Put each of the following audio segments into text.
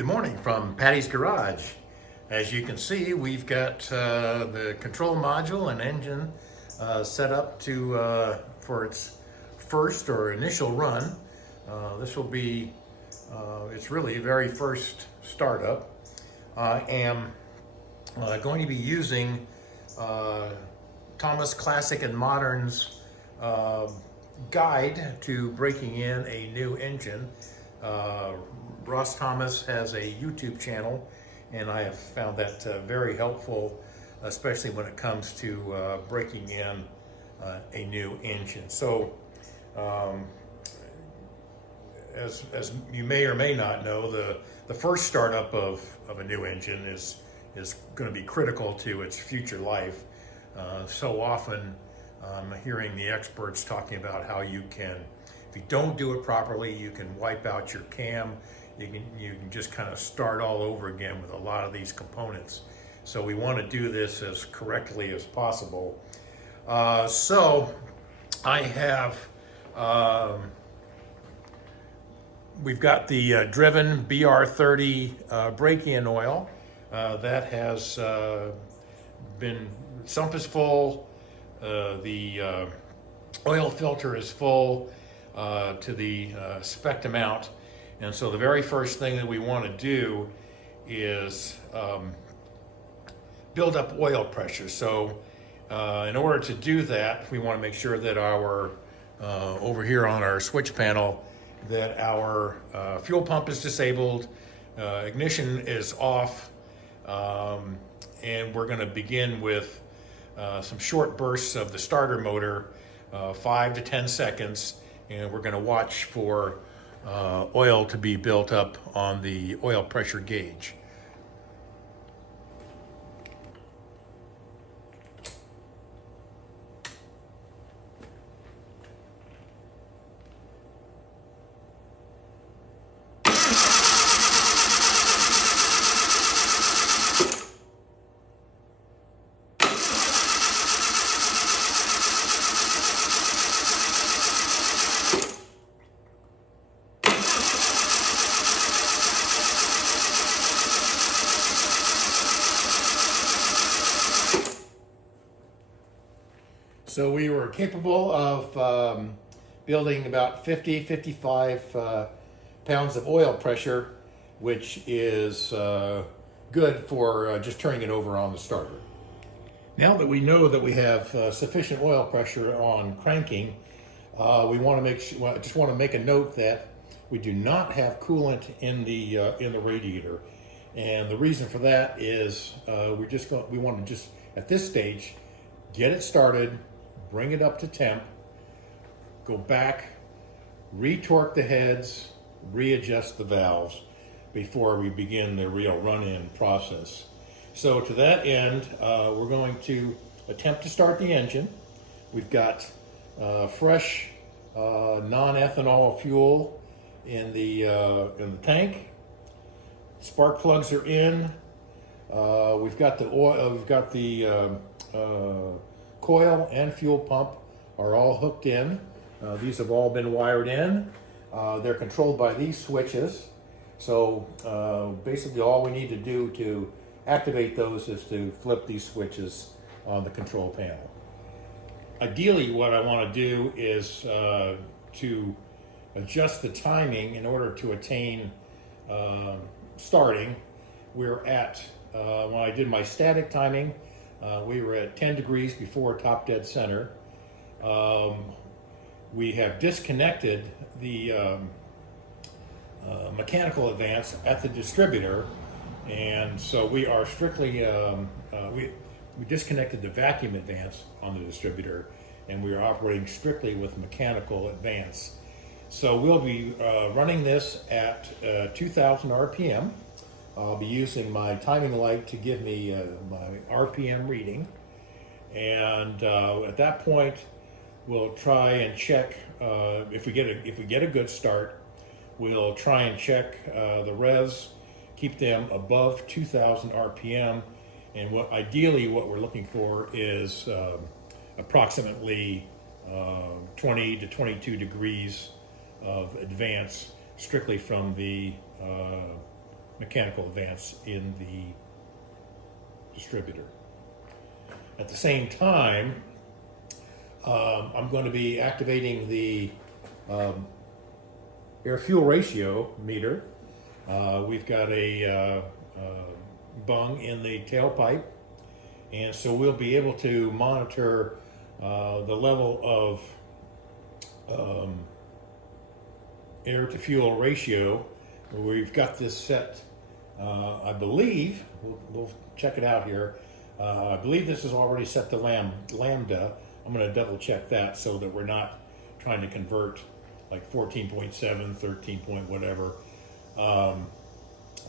Good morning from Patty's Garage. As you can see, we've got the control module and engine set up for its first or initial run. This will be its really very first startup. I am going to be using Thomas Classic and Modern's guide to breaking in a new engine. Ross Thomas has a YouTube channel, and I have found that very helpful, especially when it comes to breaking in a new engine. So, as you may or may not know, the first startup of a new engine is going to be critical to its future life. So often, I'm hearing the experts talking about how you can, if you don't do it properly, you can wipe out your cam. You can just kind of start all over again with a lot of these components. So we want to do this as correctly as possible. So I have, we've got the Driven BR30 break-in oil. That has been, sump is full, the oil filter is full to the spec amount. And so the very first thing that we want to do is build up oil pressure. So in order to do that, we want to make sure that our, over here on our switch panel, that our fuel pump is disabled, ignition is off, and we're going to begin with some short bursts of the starter motor, 5 to 10 seconds, and we're going to watch for oil to be built up on the oil pressure gauge. So we were capable of building about 55 pounds of oil pressure, which is good for just turning it over on the starter. Now that we know that we have sufficient oil pressure on cranking, we want to make sure, just want to make a note that we do not have coolant in the radiator, and the reason for that is we want to just at this stage get it started, bring it up to temp, go back, retorque the heads, readjust the valves before we begin the real run-in process. So to that end, we're going to attempt to start the engine. We've got fresh non-ethanol fuel in the tank. Spark plugs are in. We've got the oil. We've got the coil and fuel pump are all hooked in. These have all been wired in. They're controlled by these switches. So basically all we need to do to activate those is to flip these switches on the control panel. Ideally, what I want to do is to adjust the timing in order to attain starting. We're at, when I did my static timing, we were at 10 degrees before top dead center. We have disconnected the mechanical advance at the distributor, and so we are strictly, we disconnected the vacuum advance on the distributor, and we are operating strictly with mechanical advance. So we'll be running this at 2,000 RPM. I'll be using my timing light to give me my RPM reading, and at that point we'll try and check if we get a good start. We'll try and check the revs, keep them above 2,000 RPM, and ideally what we're looking for is approximately 20 to 22 degrees of advance strictly from the mechanical advance in the distributor. At the same time, I'm going to be activating the air-fuel ratio meter. We've got a bung in the tailpipe, and so we'll be able to monitor the level of air-to-fuel ratio. We've got this set, I believe, we'll check it out here. I believe this is already set to lambda. I'm going to double check that so that we're not trying to convert like 14.7, 13 point whatever.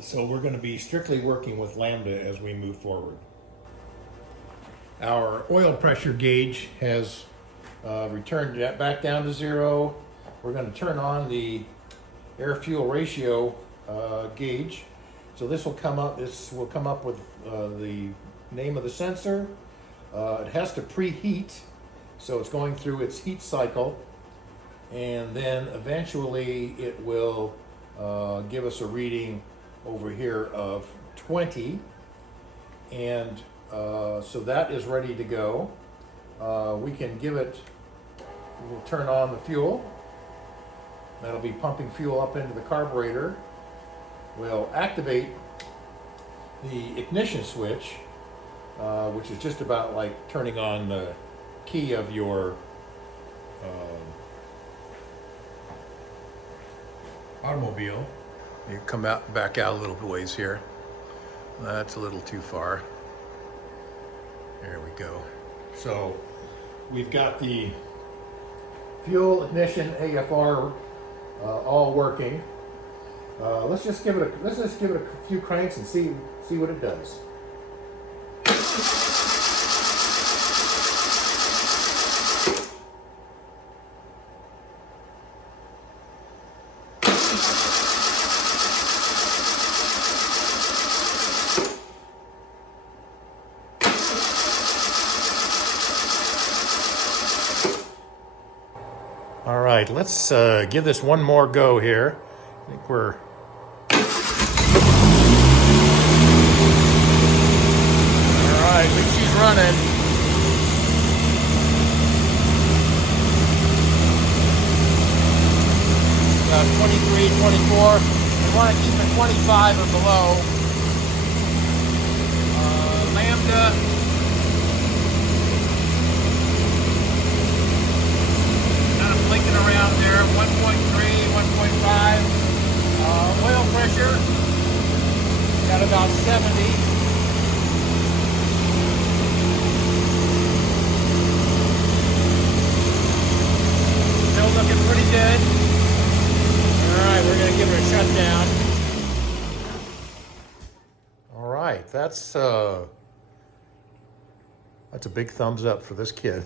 So we're going to be strictly working with lambda as we move forward. Our oil pressure gauge has returned back down to 0. We're going to turn on the air-fuel ratio gauge. So this will come up. This will come up with the name of the sensor. It has to preheat, so it's going through its heat cycle, and then eventually it will give us a reading over here of 20, and so that is ready to go. We can give it. We'll turn on the fuel. That'll be pumping fuel up into the carburetor. We'll activate the ignition switch, which is just about like turning on the key of your automobile. You come back out a little ways here. That's a little too far. There we go. So we've got the fuel, ignition, AFR all working. Let's just give it a few cranks and see what it does. All right, let's give this one more go here. I think we're... All right, at least she's running. About 23, 24. We want to keep it 25 or below. Lambda. Blinking around there, 1.3, 1.5. Oil pressure, got about 70. Still looking pretty good. All right, we're gonna give it a shutdown. All right, that's a big thumbs up for this kid.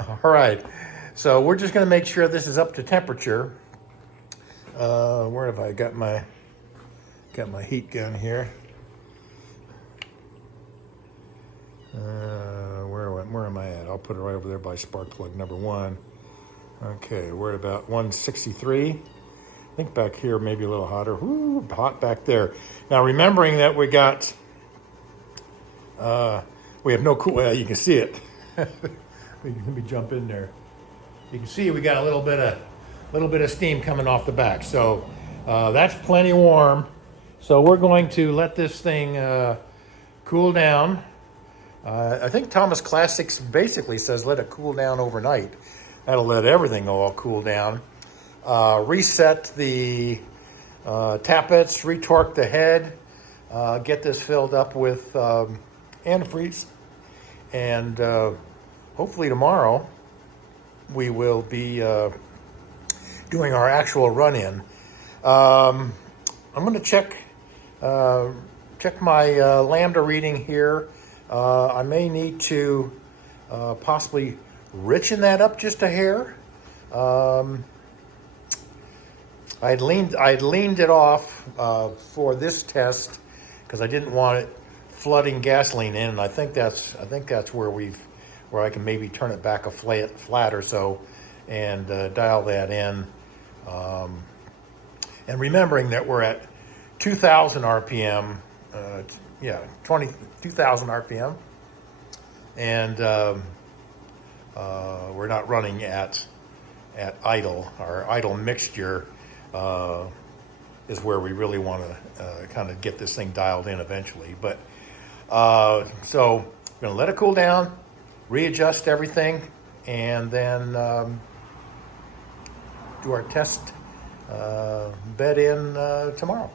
All right. So we're just going to make sure this is up to temperature. Where have I got my heat gun here? Where am I at? I'll put it right over there by spark plug number 1. Okay, we're at about 163. I think back here maybe a little hotter. Whoo, hot back there. Now remembering that we got we have no cool. Well, you can see it. Let me jump in there. You can see we got a little bit of steam coming off the back, so that's plenty warm. So we're going to let this thing cool down. I think Thomas Classics basically says let it cool down overnight. That'll let everything all cool down. Reset the tappets, retorque the head, get this filled up with antifreeze, and hopefully tomorrow we will be doing our actual run-in. I'm going to check my lambda reading here. I may need to possibly richen that up just a hair. I'd leaned it off for this test because I didn't want it flooding gasoline in, and I think that's where I can maybe turn it back a flat or so and dial that in. And remembering that we're at 2,000 RPM. Yeah, 2,000 RPM, and we're not running at idle. Our idle mixture is where we really want to kind of get this thing dialed in eventually. But so we're going to let it cool down, readjust everything, and then do our test bed in tomorrow.